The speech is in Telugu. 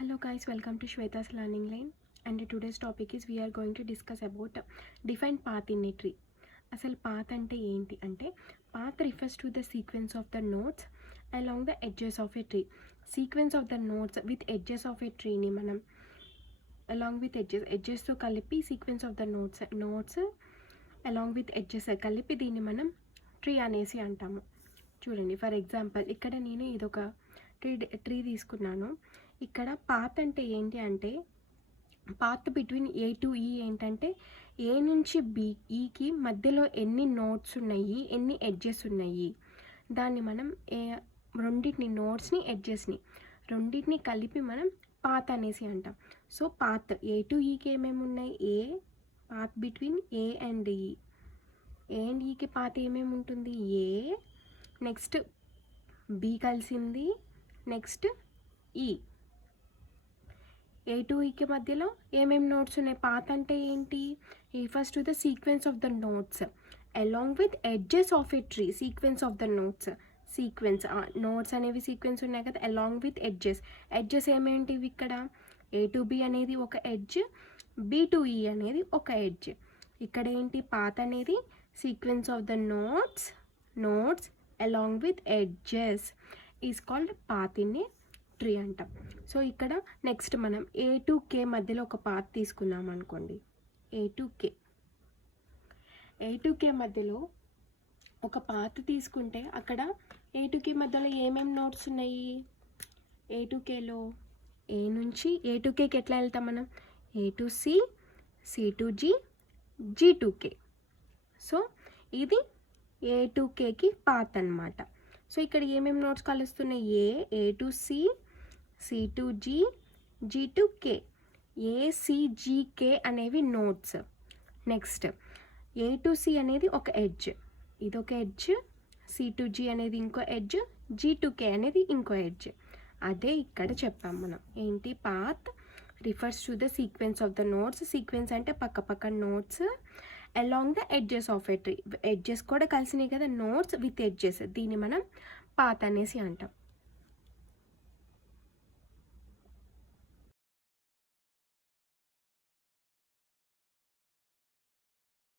Hello guys, welcome to Shweta's Learning Lane, and today's topic is we are going to discuss about define path in a tree. అసలు path అంటే ఏంటి అంటే path refers to the sequence of the nodes along the edges of a tree. Sequence of the nodes with edges of a tree ని మనం along with edges తో కలిపి sequence of the nodes along with edges కలిపి దీన్ని మనం ట్రీ అనేసి అంటాము. చూడండి, ఫర్ ఎగ్జాంపుల్ ఇక్కడ నేను ఇదొక ట్రీ తీసుకున్నాను. ఇక్కడ పాత్ అంటే ఏంటి అంటే పాత్ బిట్వీన్ ఏ టు ఈ ఏంటంటే ఏ నుంచి ఈకి మధ్యలో ఎన్ని నోట్స్ ఉన్నాయి, ఎన్ని ఎడ్జెస్ ఉన్నాయి, దాన్ని మనం రెండింటిని నోట్స్ని ఎడ్జెస్ని రెండింటిని కలిపి మనం పాత్ అనేసి అంటాం. సో పాత్ ఏ టు ఈకి ఏమేమి ఉన్నాయి, A path between A and ఈకి పాత్ ఏమేమి ఉంటుంది, ఏ నెక్స్ట్ బి కలిసింది, నెక్స్ట్ ఈ ఏ టు ఈకి మధ్యలో ఏమేమి నోట్స్ ఉన్నాయి. పాత్ అంటే ఏంటి, first to the sequence of the notes along with edges of a tree. Sequence of the notes అనేవి సీక్వెన్స్ ఉన్నాయి కదా, అలాంగ్ విత్ ఎడ్జెస్ ఏమేంటివి ఇక్కడ ఏ టు బి అనేది ఒక ఎడ్జ్, బి టు ఈ అనేది ఒక ఎడ్జ్. ఇక్కడ ఏంటి పాత్ అనేది sequence of the notes along with edges is called path in a tree అంటాం. సో ఇక్కడ నెక్స్ట్ మనం ఏ టు కే మధ్యలో ఒక పాత్ తీసుకున్నాం అనుకోండి. ఏ టు కే మధ్యలో ఒక పాత్ తీసుకుంటే అక్కడ ఏ టు కే మధ్యలో ఏమేమి నోట్స్ ఉన్నాయి, ఏ టు కేలో ఏ నుంచి ఏ టు కేకి ఎట్లా వెళ్తాం మనం, A to C, C to G, G to K. So ఇది ఏ టు కేకి పాత్ అన్నమాట. సో ఇక్కడ ఏమేమి నోట్స్ కలుస్తున్నాయి, A to C, C to G, G to K. ACGK అనేవి nodes. Next A to C అనేది ఒక ఎడ్జ్, ఇదొక ఎడ్జ్, సి టు జీ అనేది ఇంకో ఎడ్జ్, జీ టు కే అనేది ఇంకో ఎడ్జ్. అదే ఇక్కడ చెప్పాం మనం ఏంటి, path refers to the sequence of the notes. Sequence అంటే పక్క notes along the edges of a tree. Edges కూడా కలిసినాయి కదా, నోట్స్ విత్ ఎడ్జెస్, దీన్ని మనం పాత్ అనేసి అంటాం.